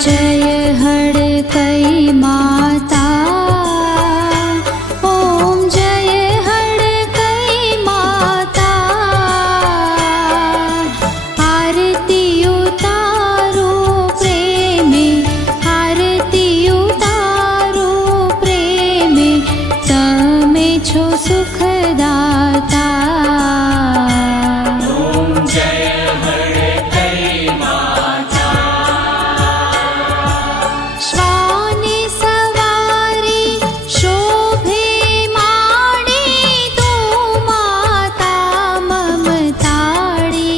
जय हड़कई माता, ओम जय हड़कई माता। आरती उतारो प्रेमे, आरती उतारो प्रेमे, तमे छो सुखदाता। ओम जय हड़कई माता। श्वान सवारी शोभे माणे, तू माता ममताड़ी।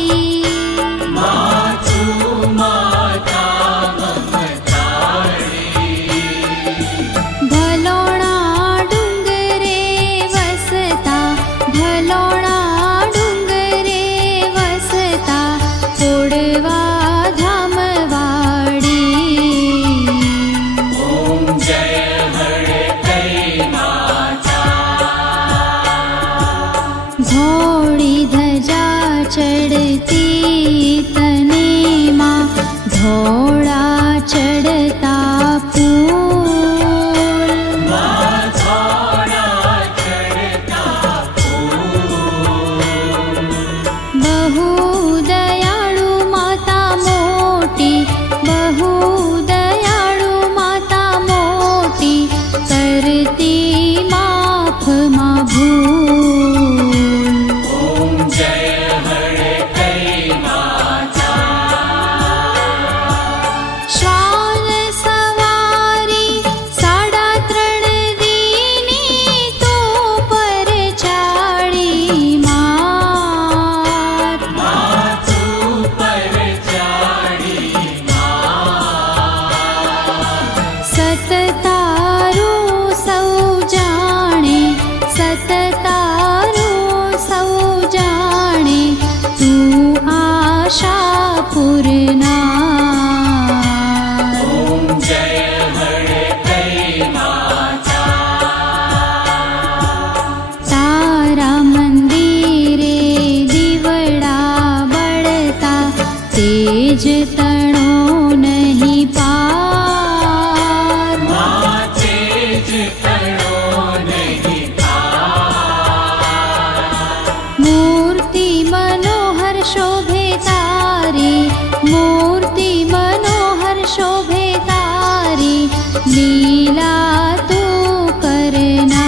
मातु माता ममताड़ी। भलोणा डुंगरे वसता, भलोणा डुंगरे वसता, कोडवा धामवाड़ी। ओम जय हड़कई माता। धोड़ी धजा चढ़ती तने माँ, धोड़ा चढ़ता फूल। माथोड़ा चढ़ता फूल। बहु दयाळु माता मोटी, बहु दयाळु माता मोटी, करती माफ मा भूल। ओम जय हड़कई माता। श्वान सवारी साड़ा त्रण दीनी, तो पर चाड़ी मात। मातु पर चाड़ी मात। सततारो सौ जाणे, सततारो सौ जाणे, तू आशा पूरना। ओम जय हड़कई माता। तारा मंदिरे दीवड़ा बળતા, तेज तणो नहीं पार। माँ तेज तणो नहीं पार। मूर्ति मनोहर शोभे तारी, मूर्ति मनोहर शोभे तारी, लीला तू करना।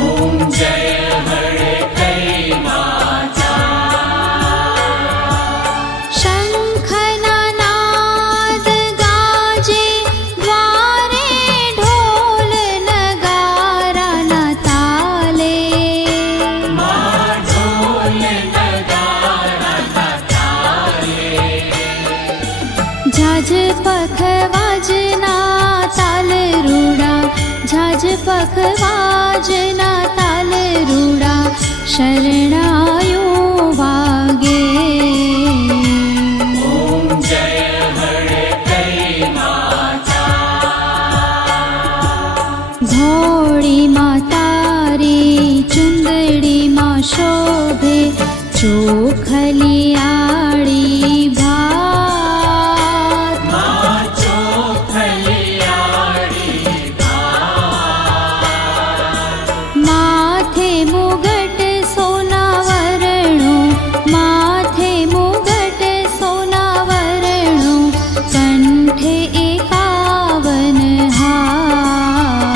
ओम जय हड़कई माता। शंखना नाद गाजे, द्वारे ढोल नगारा न ताले। माँ ढोल नगारा ताले। झाझ पखवाजना ताल रूड़ा, झाझ पखवाजना ताल रूड़ा, शरणायो वागे। ओम जय हड़कई माता। धोड़ी मातारी चुंदड़ी माँ शोभे, चोखलियाड़ी भात। माँ चोखलियाड़ी भात। माथे मुगट सोना वरणो, माथे मुगट सोना वरणो, कंठे 51 हार।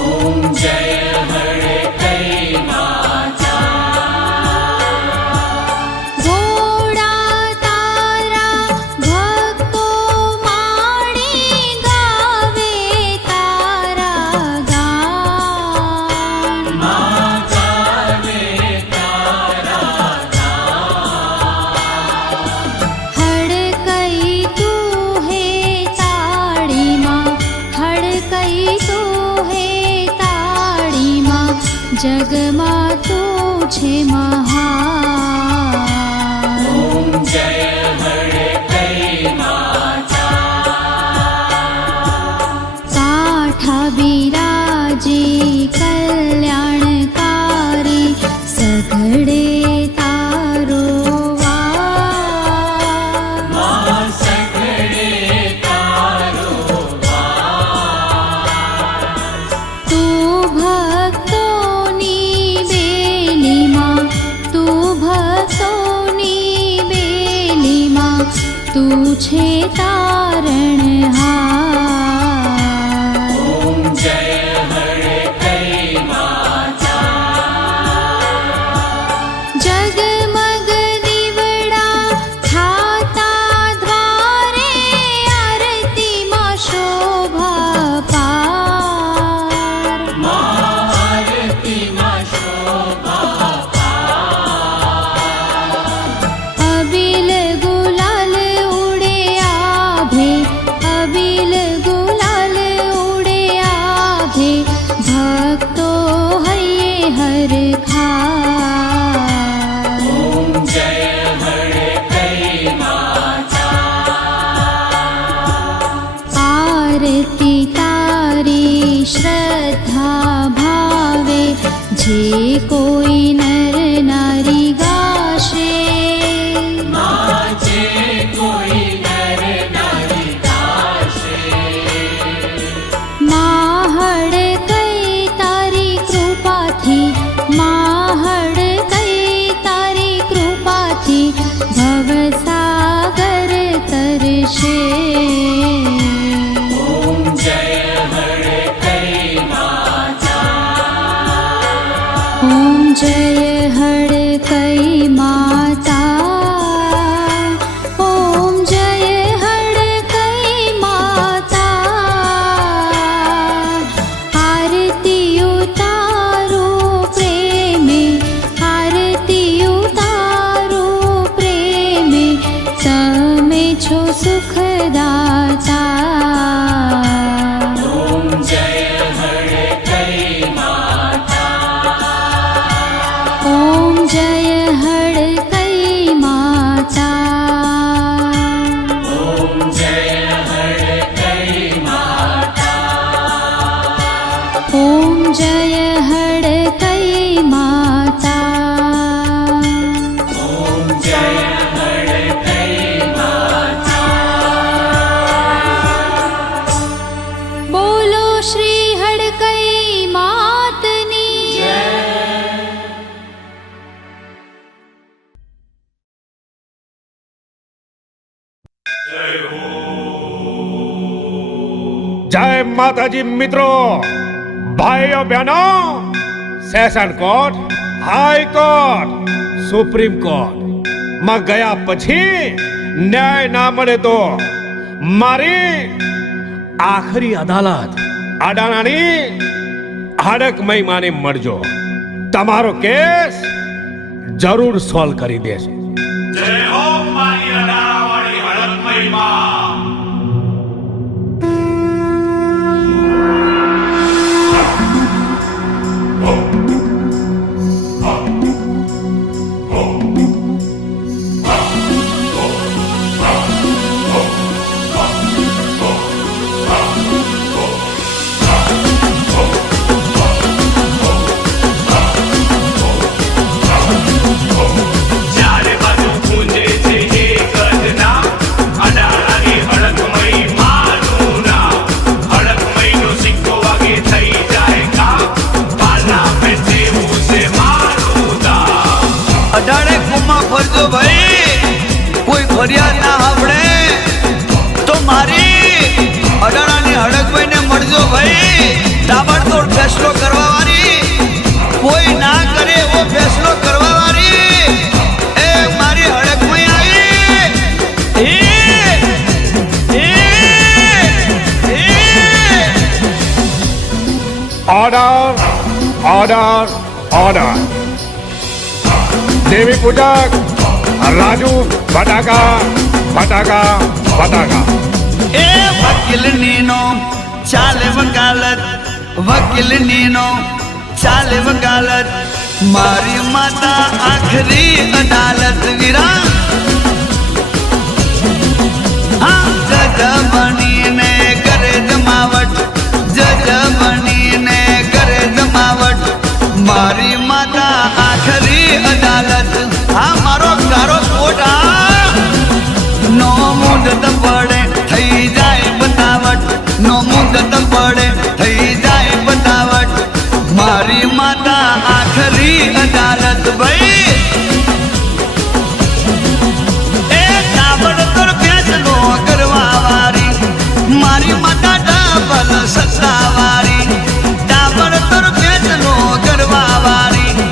ओम जय हड़कई माता। वो જગમાં તું છે મહાન. ઓમ જય હડકઈ માતા. કાંઠા બિરાજે કલ્યાણકારી સઘળે તારો વાર. માં સઘળે તારો વાસ. તું ભક્તોની બેલીમાં, તું ભક્તોની બેલીમાં, તું છે તારણહાર. ઓમ જય હડકઈ માતા. જગમગ દીવડા થાતા દ્વારે આરતીમાં શોભા પાર. આરતીમાં શોભા અબિલ ગુલાલ ઉડે આભે, અબિલ ગુલાલ ઉડે આભે, ભક્તો હૈયે હરખાર. ઓમ જય હડકઈ માતા. આરતી તારી શ્રદ્ધા ભાવે, જે કોઈ નર નારી ગાશે. માં જે કોઈ નર નારી ગાશે. માહડ કઈ તારી કૃપાથી, માહડ કઈ તારી કૃપાથી, ભવસાગર તરશે. ઓમ જય હડકઈ માતા. ઓમ જય હડકઈ માતા. ઓમ જય હડકઈ માતા. આરતી ઉતારું પ્રેમે, આરતી ઉતારું પ્રેમે, તમે છો સુખદાતા. ઓમ જય હડકઈ માતા. ઓમ જય હડકઈ માતા. ઓમ જય હડકઈ માતા. ઓમ જય હડકઈ માતા. ઓમ જય હડકઈ માતા. બોલો શ્રી હડકઈ માતની. જય માતાજી મિત્રો, ભાઈઓ બહેનો, session court, high court, supreme court માં ગયા પછી ન્યાય ના મળે તો મારી આખરી અદાલત અડાણાની હડકમય માને મળજો. તમારો કેસ જરૂર સોલ્વ કરી દેશે. જય હો મારી અડાણાવાળી હડકમય માં. ચારે બાજુ ગુંજે છે એક જ નામ, અડાણાની હડકમય માનું નામ. હડકમયનો સિક્કો વાગે થઈ જાય કામ, પાલા પેટે ઉસે મારું દામ. અઢારે કુમાં ફરજો ભાઈ, કોઈ ફરિયાદ ના સાંભળે તો મારી અઢાણાની હડકભાઈને મળજો ભાઈ. તાબડતોડ ફેસલો કરવા વાળી, કોઈ ના કરે એવો ફેસલો કરવા વાળી એ મારી હડકભાઈ આવી. Order order order. દેવી પૂજક રાજુ ફટાકા ફટાકા ફટાકા. એ વકીલની નો ચાલે વકાલત, વકીલની નો ચાલે વકાલત મારી માતા આખરી અદાલત વીરા હા જજ બનીને કરે જમાવટ જજ બનીને કરે જમાવટ મારી માતા આખરી અદાલત હા મારો કારો કોટ નો મુદત પડે થઈ જાય બતાવટ નો મુદત પડે થઈ જાય બતાવટ મારી માતા આખરી અદાલત ભાઈ એ તાબડતોડ ફેસલો કરવા વાળી મારી માતા ડબલ સત્તાવાળી તાબડતોડ ફેસલો કરવા વાળી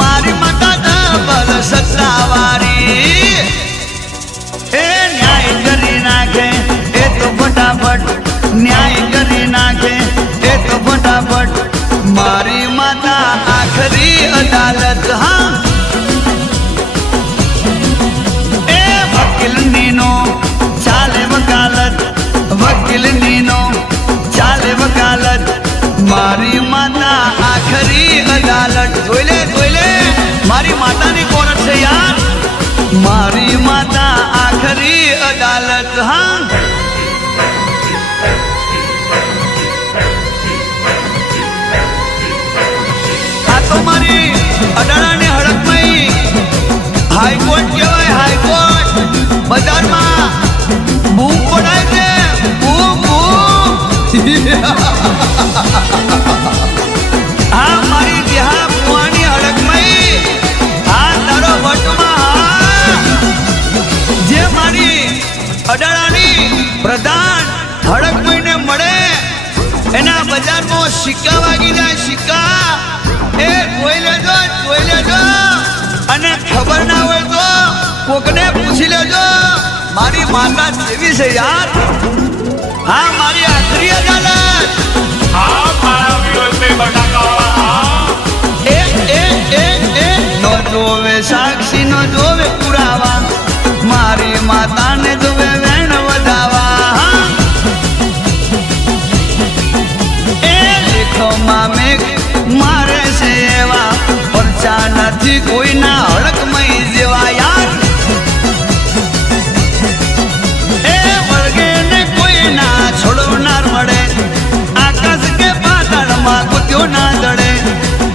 મારી માતા ડબલ સત્તાવાળી એ ન્યાય કરી નાખે એ તો ફટાફટ ન્યાય કરી નાખે એ તો ફટાફટ મારી માતા આખરી અદાલત હા એ વકીલની નો ચાલે વકાલત વકીલની નો ચાલે વકાલત મારી માતા આખરી અદાલત જોઈ લે મારી માતાની કોરટ છે યાર મારી માતા આખરી અદાલત હા મારી અડાણાની હડકમાં હાઈકોર્ટ કહેવાય હાઈકોર્ટ બજારમાં બૂમ પડાય છે બૂમ બૂમ હા મારી દેહા પુવાની હડકમાં હા તારો વટમાં જે મારી અડાણાની પ્રધાન હડકમાં મળે એના બજારમાં સિક્કા વાગી જાય સિક્કા એ જોઈ લેજો અને ખબર ના હોય તો કોકને પૂછી લેજો મારી માતા જેવી છે યાર હા મારી આખરી અદાલત આ મારા વિરોધ में બટાકાવાળા એ નો જોવે સાક્ષી નો જોવે પુરાવા મારી માતાને જોવે વેણ વધાવા એ લેખોમાં મેઘ મારે છે એવા પરચા નથી કોઈના હડકમય જેવા યાર એ વળગે ને કોઈના છોડવનાર મળે આકાશ કે પાતાળમાં કૂદ્યો ના દડે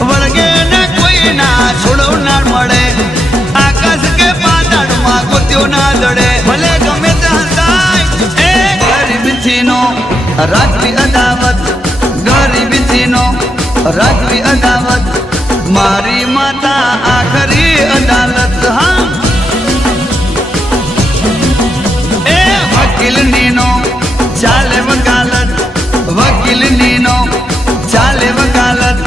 વળગે ને કોઈના છોડવનાર મળે આકાશ કે પાતાળમાં કૂદ્યો ના દડે ભલે ગમે ત્યાં જાય એ ગરીબથી નો રાત્રિ અદાવત ગરીબથી નો રાત્રિ અદાવત મારી માતા આખરી અદાલત હા એ વકીલની નો ચાલે વકાલત વકીલની નો ચાલે વકાલત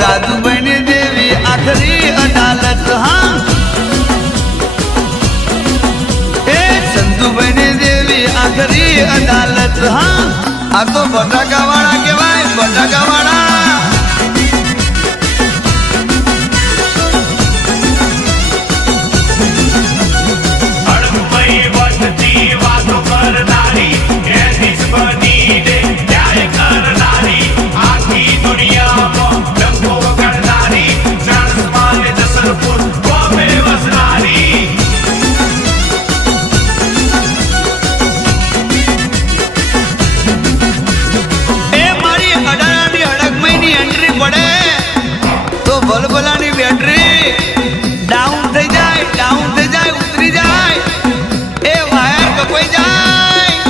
રાજુભાઈની દેવી આખરી અદાલત હા એ ચંદુભાઈની દેવી આખરી અદાલત હા આ તો બટાકાવાળા કહેવાય બટાકાવાળા હડકમઈ વધતી વાતો કરનારી એ દિશ બની દે ન્યાય કરનારી આખી દુનિયામાં ડંકો કરનારી ચાણસ્માને જસરપુર બોમ્બે વસનારી એ મારી અડાણાની હડકમઈની એન્ટ્રી પડે તો ભલભલાની બેટરી ડાઉન થઈ જાય ઉતરી જાય એ વાયર કપાઈ જાય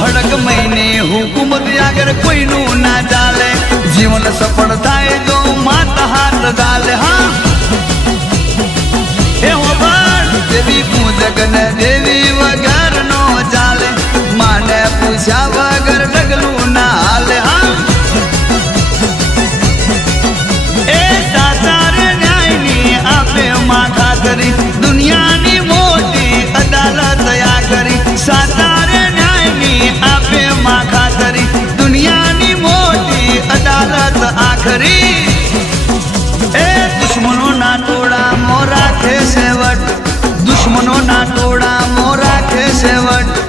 હડકમઈની હુકુમત આગળ કોઈનું ના ચાલે જીવન સફળ થાય જો માતા હાથ ગાલે હા એ હોબાળ દેવી પૂજકને દેવી વગર નો ચાલે માને પૂછ્યા વગર ડગલું ના હાલે હા એ સાચારે ન્યાયની આપે માં ખાતરી દુનિયાની મોટી અદાલત આ કરી સાચારે ન્યાયની આપે માં ખાતરી દુનિયાની મોટી અદાલત આખરી એ દુશ્મનો ના ટોળા મોરા ખે સેવટ દુશ્મનો ના ટોળા મોરા ખે સેવટ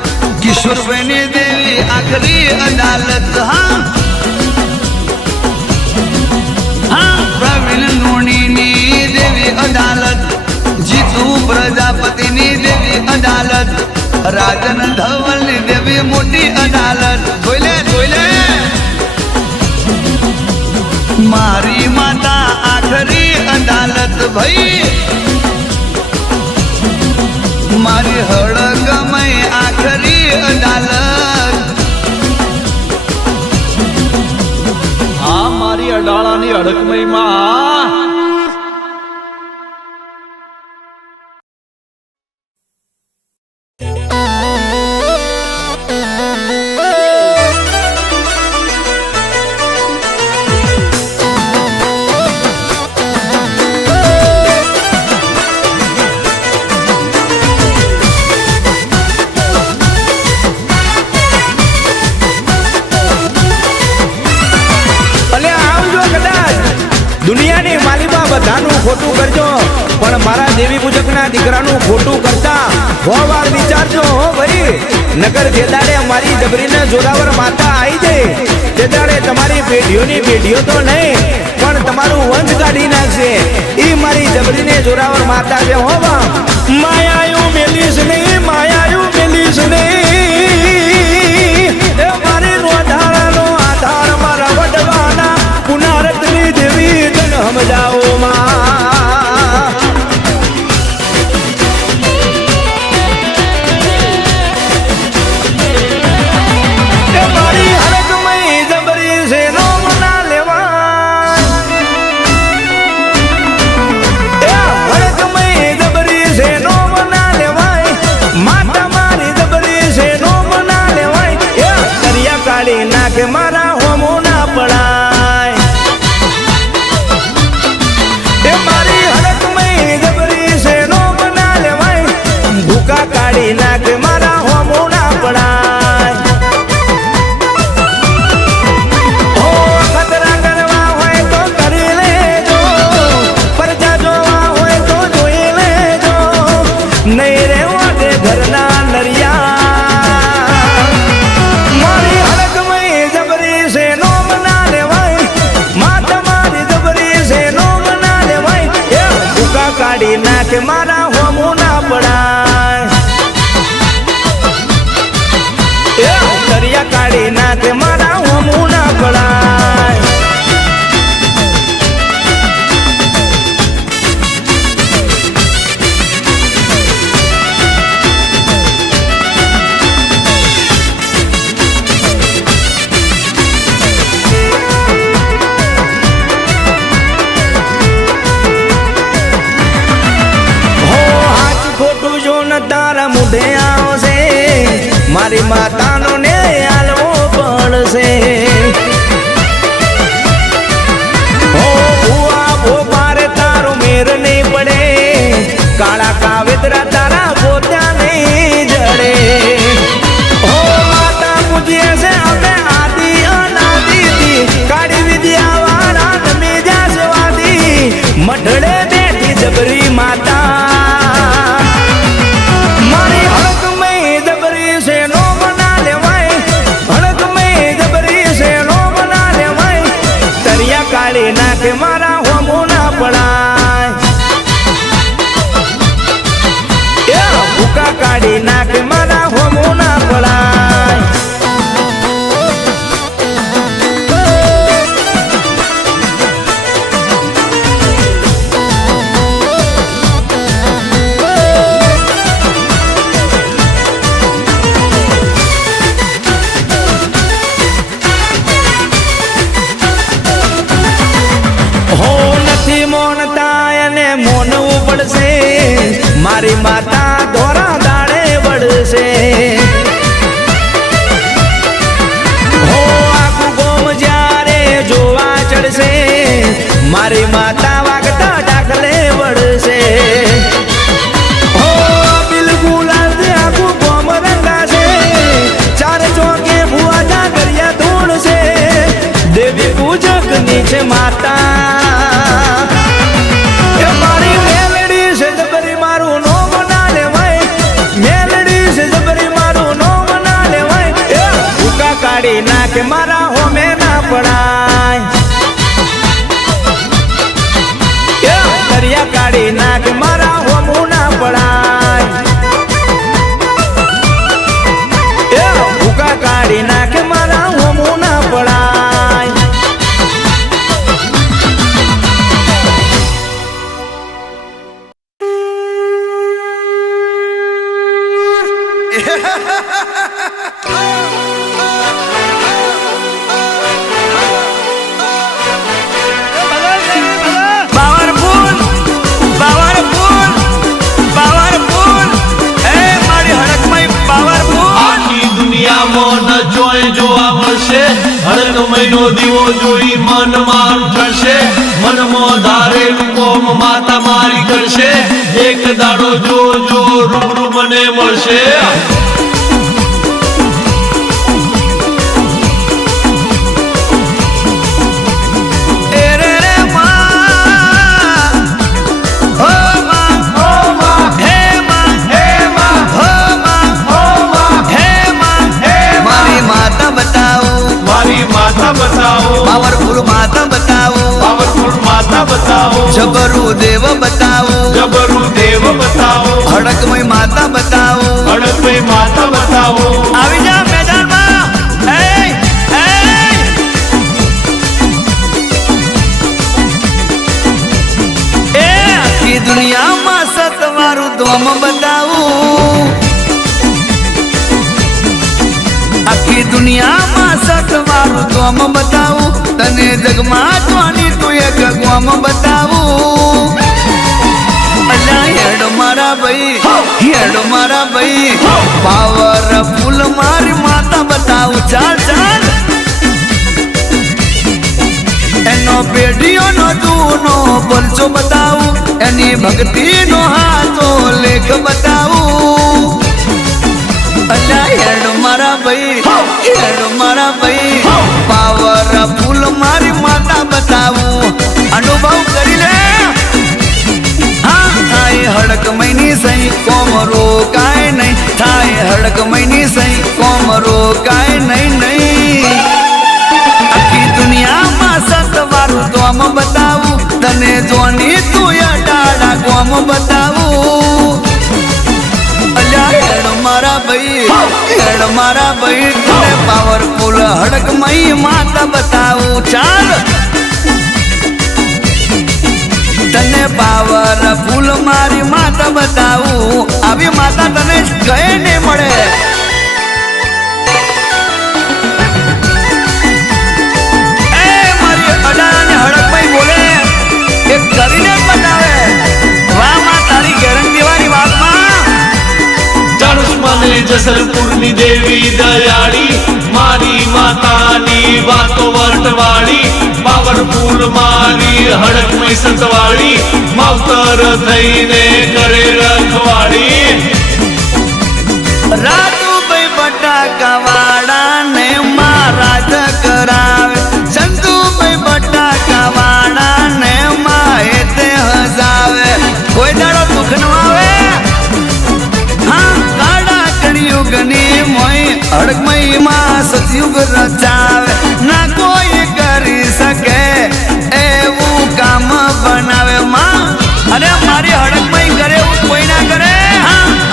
ઈશ્વરભાઈની દેવી આખરી અદાલત પ્રવીણ નુણીની દેવી અદાલત, જીતુ પ્રજાપતિની દેવી અદાલત, રાજન ધવલની દેવી મોટી અદાલત. જોઈ લે મારી માતા આખરી અદાલત ભાઈ, મારી હળગમય આખરી અદાલત. આ મારી અડાળાની અડકમય માં દુનિયાની માલિમાં બધાનું ખોટું કરજો, પણ મારા દેવી પૂજકના દીકરાનું ખોટું કરતા હો વાર વિચારજો હો ભાઈ. નગર જે દાડે મારી જબરીને જોરાવર માતા આવી જાય તે દાડે તમારી પેઢીઓની પેઢીઓ તો નહીં પણ તમારું વંશ કાઢી નાખશે. ઈ મારી જબરીને જોરાવર માતા છે હો બા. માયાયું મેલીશ નહીં, માયાયું મેલીશ નહીં. એ મારી રોધાળાનો આધાર મારા વડવાના પુનારતની દેવી જન સમજાવો માં. એ મારી હરકમય જબરી છે નો મના લેવાય. એ હરકમય જબરી છે નો મના લેવાય. માતા મારી જબરી છે નો મના લેવાય. એ દરિયા કાઢી નાખે મારા હોમો ના પડાય. એ મારી હરકમય જબરી છે નો મના લેવાય. ભૂકા કાઢી નાખે મારા હોમો ના પડાય. ઓ ખતરા કરવા હોય તો કરી લેજો, પરજા જોવા હોય તો જોઈ લેજો. નહીં રેવા દે ઘરના નરિયા. મારી હરકમય જબરી છે નો મના લેવાય. માતા મારી જબરી છે નો મના લેવાય. એ ભૂકા કાઢી નાખે મારા હોમો ના પડાય. એ દરિયા કાઢી નાખે મારા હોમો ના પડાય. હો હાચ ખોટું જો ન તારા મુઢે આવશે, મારી માતાનો ને આલવો પડશે. હો ભુવા ભોપારે તારો મેર નહીં પડે, કાળા કાવેતરા તારા પોત્યા નહીં જડે. હો માતા પૂજીએ છે અમે આદિ અનાદિથી, કાળી વિદ્યા વાળા નમી જાસવાદી. મઢડે બેઠી જબરી માતા. મારી હળકમય જબરી છે નો મના લેવાય. હળકમય જબરી છે નો મના લેવાય. તરિયા કાઢી નાખે મારા હોમો ના પડાય. એ ભૂકા કાઢી નાખે મારા હોમો ના પડાય. હો નથી મોનતા અને મોનવું પડશે, મારી માતા ધોરા દાડે વળશે. હો આખું ગોમ જ્યારે જોવા ચડશે, મારી માતા વાગતા દાખલે વળશે. હો બિલકુલ આખું ગોમ રંગાશે, ચાર ચોકે ભુવા જાગરિયા ધૂણશે. દેવી પૂજક નીચે માતા. એ મારી મેલડી છે જબરી મારું નો મના લેવાય. મેલડી છે જબરી મારું નો મના નાખે મારા હોમે ના પડાય દરિયા કાઢી નાખે મારા હોમું ના પડાય ભૂકા કાઢી નાખે મારા હોમું ના પડાય હડકમયનો દીવો જોઈ મન મારું ઠરશે મનમાં ધારેલું કોમ માતા મારી કરશે એક દાડો જો જો રૂબરૂ મને મળશે પાવરફુલ માતા બતાવું પાવરફુલ માતા બતાવો જબરું દેવ બતાવું જબરું દેવ બતાવો હડકમય માતા બતાવું હડકમય માતા બતાવો આવી જા મેદાનમાં આખી દુનિયામાં સતવારું ધોમ બતાવું આખી દુનિયામાં સતવારું ધોમ બતાવું તને જગમાં જોવાની તું એક ગોમ બતાવું અલ્યા હેડો મારા ભાઈ પાવરફુલ મારી માતા બતાવું ચાલ ચાલ એનો પેઢીઓનો જૂનો પરચો બતાવું એની ભક્તિનો હાથો લેખ બતાવું અલ્યા હેડો મારા ભાઈ પાવરફુલ મારી માતા બતાવું અનુભવ કરી લે હા થાય હડકમયની સહી કોમ રોકાય નહીં થાય હડકમયની સહી કોમ રોકાય નહીં આખી દુનિયામાં સતવારું તોમ બતાવું તને જોની તું અડાડા કોમ બતાવું હેડ મારા ભાઈ તને પાવરફુલ હડકમય માતા બતાવું ચાલ તને પાવરફુલ મારી માતા બતાવું આવી માતા તને કઈ નહીં મળે મારી અડાને હડકમય બોલે એ કરીને બતાવે વાહ માં તારી ગેરંટી વાળી વાતમાં મને જસલપુરની દેવી દયાળી મારી માતાની વાતો વર્ટવાળી પાવરફુલ મારી હડકમય સંતવાળી માવતર થઈને કરે રખવાળી રાજુભાઈ બટાકા વાળા ને મહારાજ કરાવે ચંદુભાઈ બટાકા વાળા ને માએ તે હજાવે કોઈ દાડો દુઃખ ન આવે યુગની મોય હડકમય માં સતયુગ રચાવે ના કોઈ કરી શકે એવું કામ બનાવે માં અરે મારી હડકમય કરે એવું કોઈ ના કરે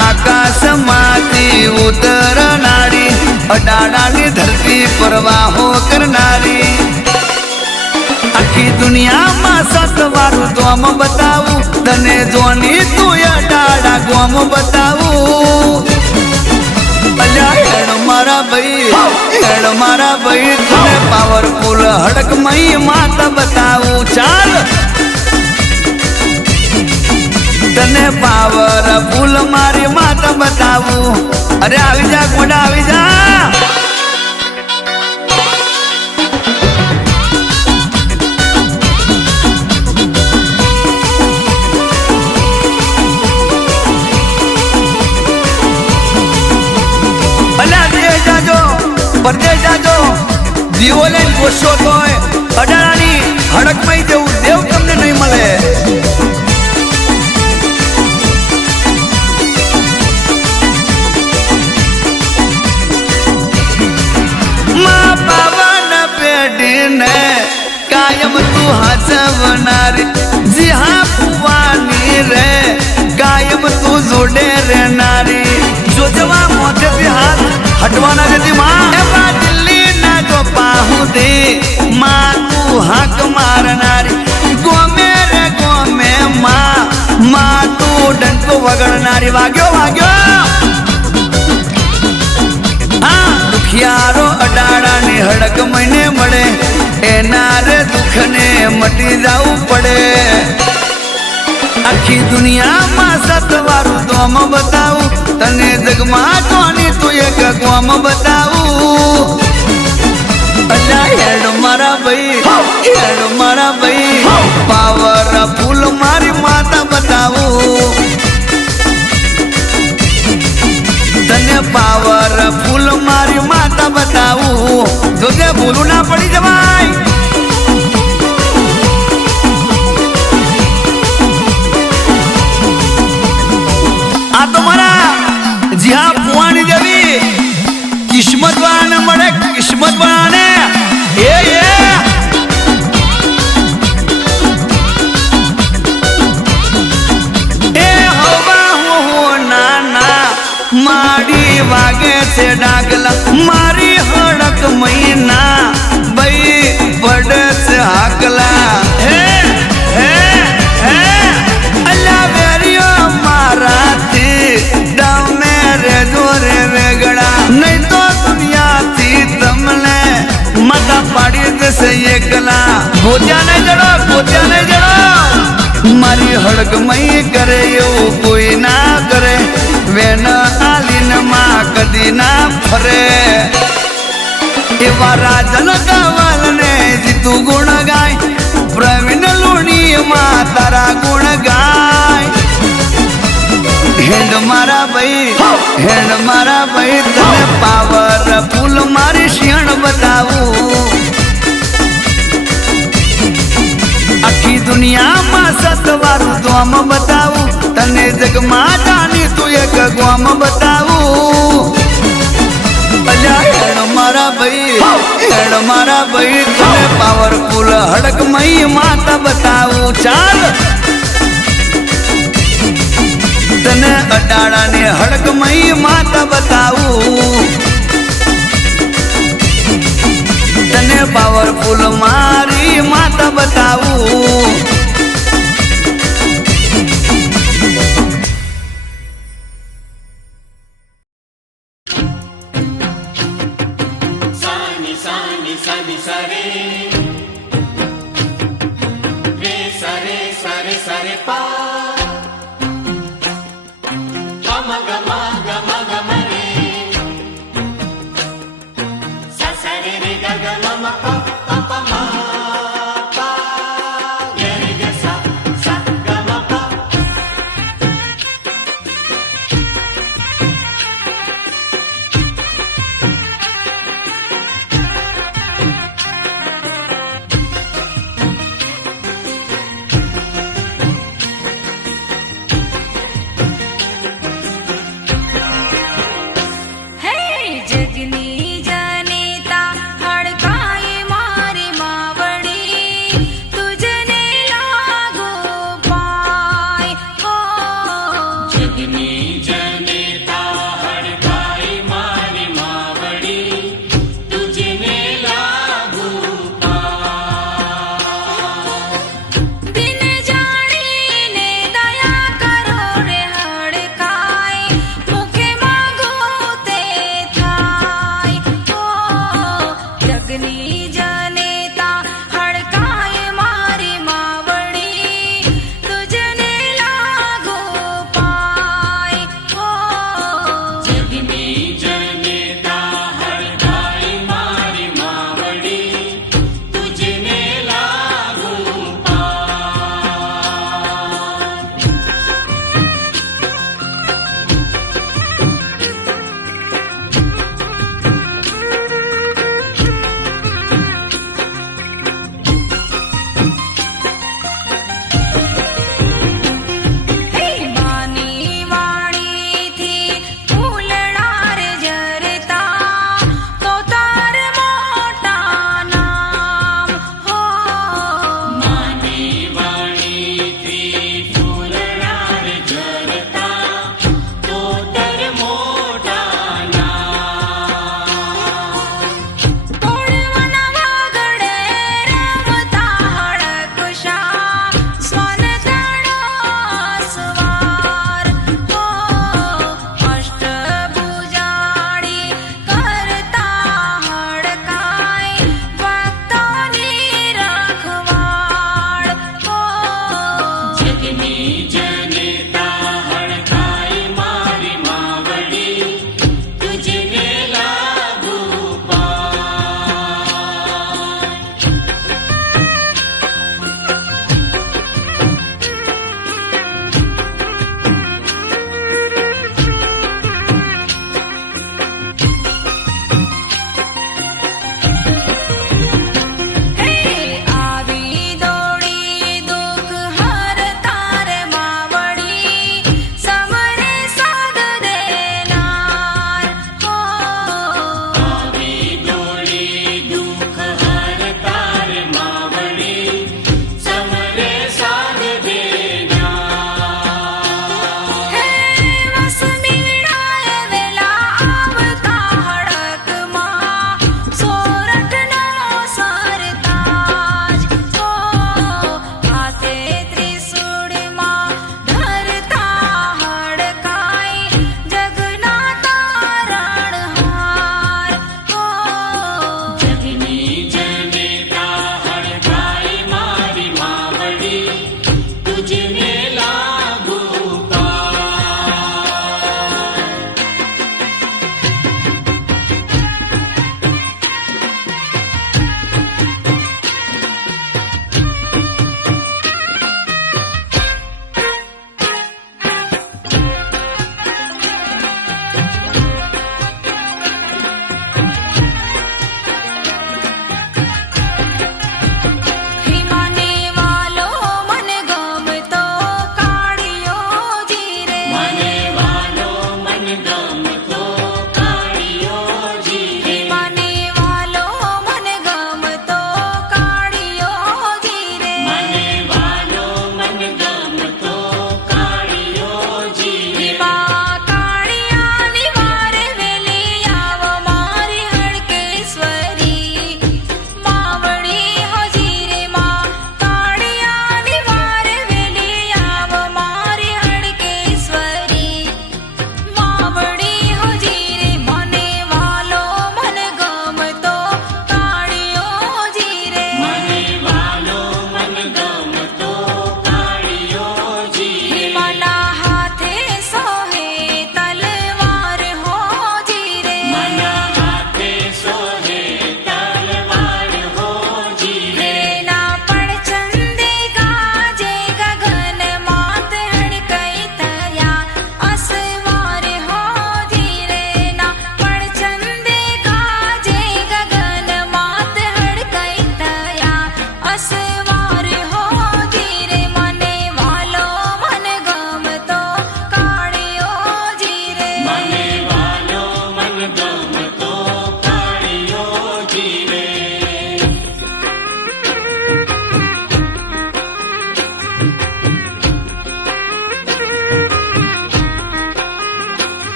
આકાશમાંથી ઉતરનારી અડાડાની ધરતી પરવાહો કરનારી આખી દુનિયામાં સતવારું તોમ બતાવું તને જોની તું અડાડા ગોમ બતાવું હેડ મારા ભાઈ તને પાવરફુલ હડકમય માતા બતાવું ચાલ તને પાવરફુલ મારી માતા બતાવું અરે આવી જા ગોડા આવી જા પરદેશ જાજો દીવો લઈને ગોસો તોય અડાણાની હડકમય જેવું દેવ તમને નહીં મળે મા ने कायम तू हसवनारी जी हाँ फुवानी रे कायम तू जोड़े रे नारी जो जवा मोटे से हाथ हटवाना जदी माँ एवा दिल्ली ना जो पाहू दे माँ तू हक मारनारी गोमे रे गोमे माँ तू डंको वगड़नारी वाग्यो वाग्यो दुखियारो अडाड़ा ने हड़क महीने मळे एना रे दुख ने मटी जाऊ पड़े आखी दुनिया में सतवारू दोम बताऊ तने जगमा कोनी तू एक गोम बताऊ अल्लाह हेड मारा भाई पावर फूल मारी माता बताऊ तने पावर फूल मारी माता बताऊ तुझे भूलू ना पड़ी जवाई आ तो मारा जी हाँ पुआनी देवी किस्मत वाला ने मरे किस्मत वाला ने ये मारी वागे से डागला मारी हड़क महीना बई बड़ से हाकला अल्लाह वेरियो मारा थी दम मेरे जोरे वेगड़ा नहीं तो दुनिया थी तमने मता पाड़ी से ये कला गोतिया नहीं जड़ो मारी हड़क मई करे यो कोई ना करे वेन आलिन माँ कदी ना फरे एवा राजन कावल ने जितू गुण गाय प्रवीण लूणी माँ तारा गुण गाय हेड मारा भाई तने पावर फूल मारी शियण बताऊ आखी दुनिया में सतवारू दोम बताऊ तने जग माँ जानी तू एक गोम बताऊ हेड मारा भाई तने पावरफुल हड़क मई माता बताऊ चाल तने अडाड़ा ने हड़क मई माता बताऊ तने पावरफुल मारी माता बताऊ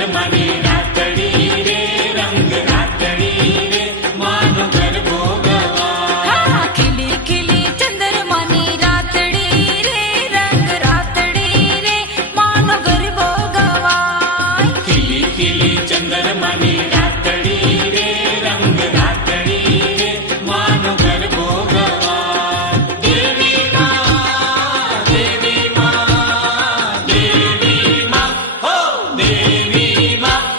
ચંદ્રમાની રાતડી રે રંગ રાતડી રે માનો ગરબો ગવાય હા ખીલી ખીલી ચંદ્રમાની રાતડી રે રંગ રાતડી રે માનો ગરબો ગવાય ખીલી ખીલી ચંદ્રમાની રાતડી રે રંગ રાતડી રે માનો ગરબો ગવાય દેવી માં દેવી માં દેવી માં હો દેવી માં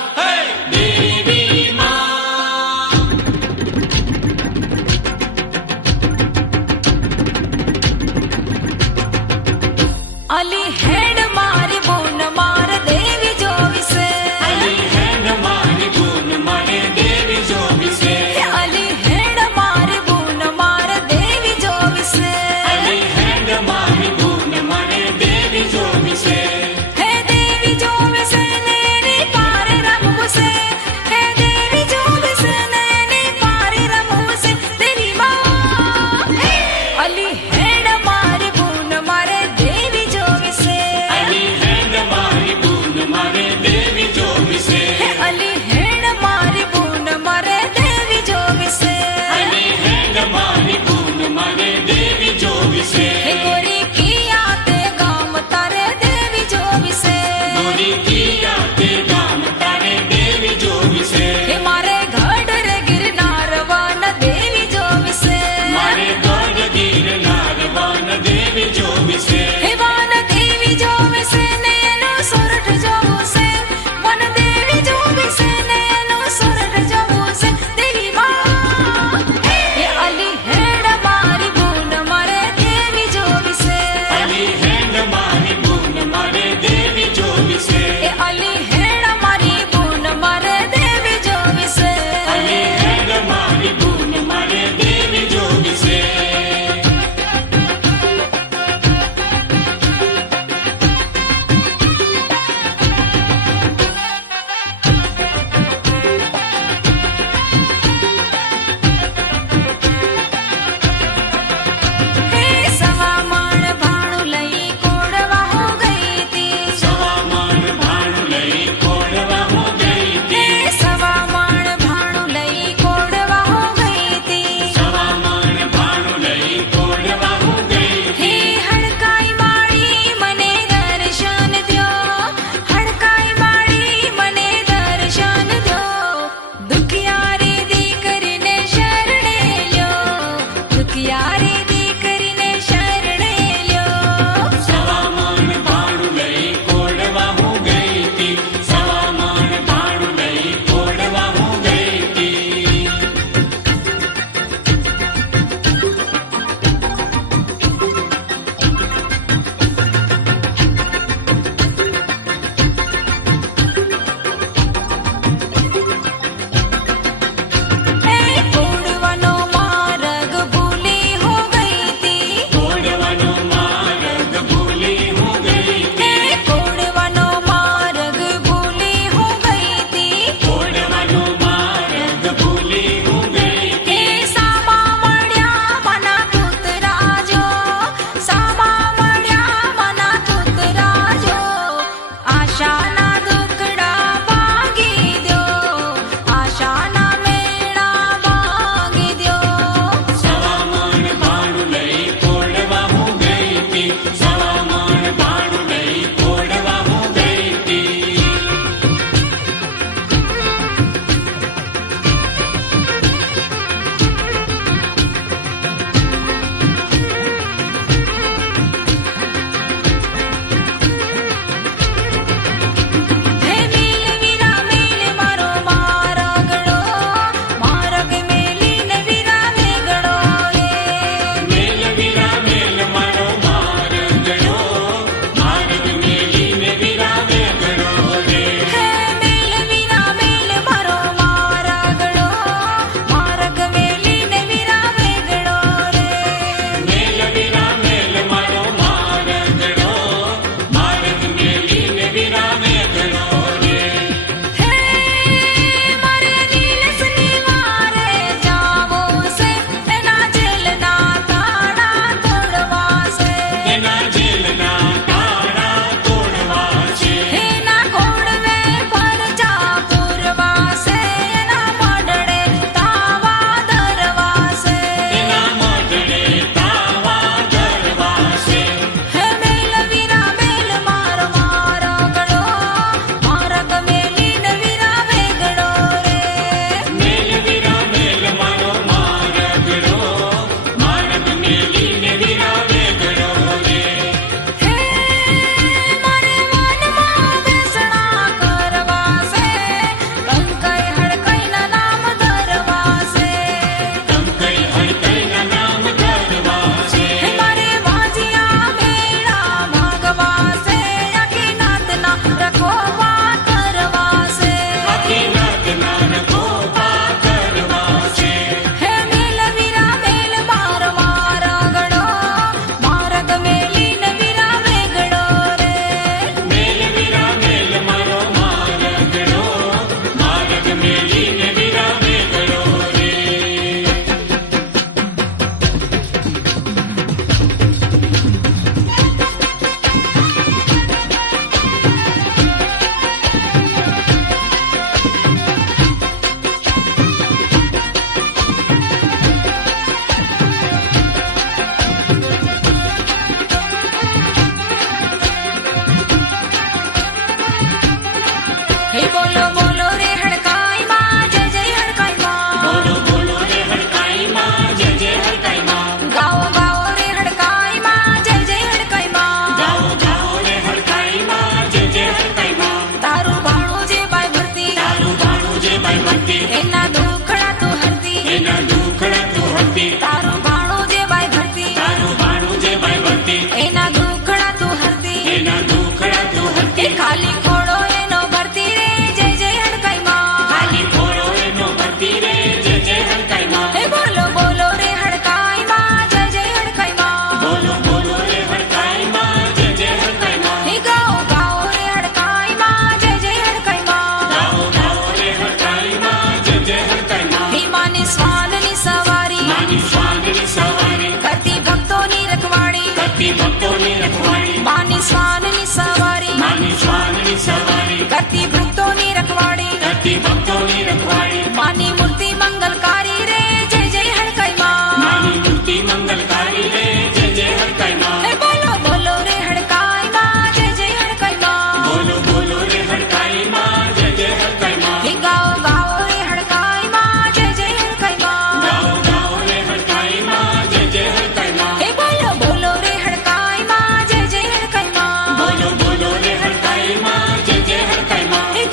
ધરતી ભક્તોની રખવાડી ધરતી ભક્તોની રખવાડી માની મૂર્તિ મંગલકારી રે જય જય હડકાઈ માં માની મૂર્તિ મંગલકારી રે જય જય હરકાઈ માં હે બોલો બોલો રે હડકાઈ માં જય જય હડકાઈ માં બોલો બોલો રે હરકાઈ માં જય જય હરકાઈ માં હે ગાઓ ગાઓ રે હડકાઈ માં જય જય હડકાઈ માં ગાઓ ગાઓ રે હરકાઈ માં જય જય હરકાઈ માં હે બોલો બોલો રે હડકાઈ માં જય જય હડકાઈ માં બોલો બોલો રે હરકાઈ માં જય જય હરકાઈ માં હે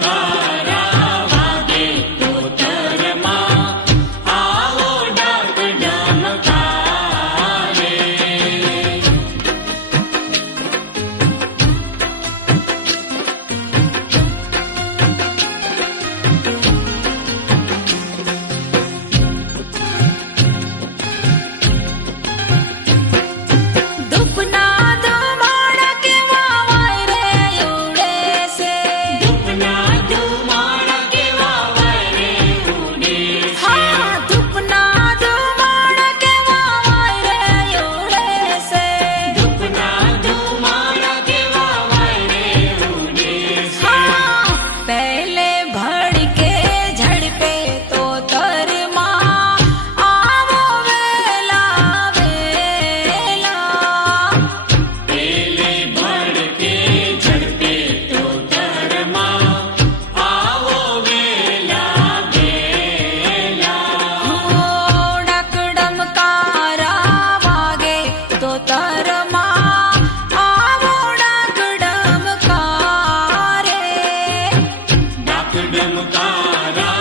ડમકારા વાગે તો તરમાં આવો ડાક ડમકારે. ધૂપના ધુમાડા કેવા વાય રે ઉડે છે. ધૂપના ધુમાડા કેવા વારે ઉડે છે. હા, ધૂપના ધુમાડા કેવા વાય રે ઉડે છે. ધૂપના ધુમાડા કેવા વારે ઉડે છે. હા, પહેલે ભડકે ઝડપે તો તરમાં આવો વેલા વેલા. પેલે ભડકે ઝડપે તો તરમાં આવો વેલા વેલા. ડાક ડમકારા વાગે તો તરમાં આવો ડાક ડમકારે. ડાક ડમકારા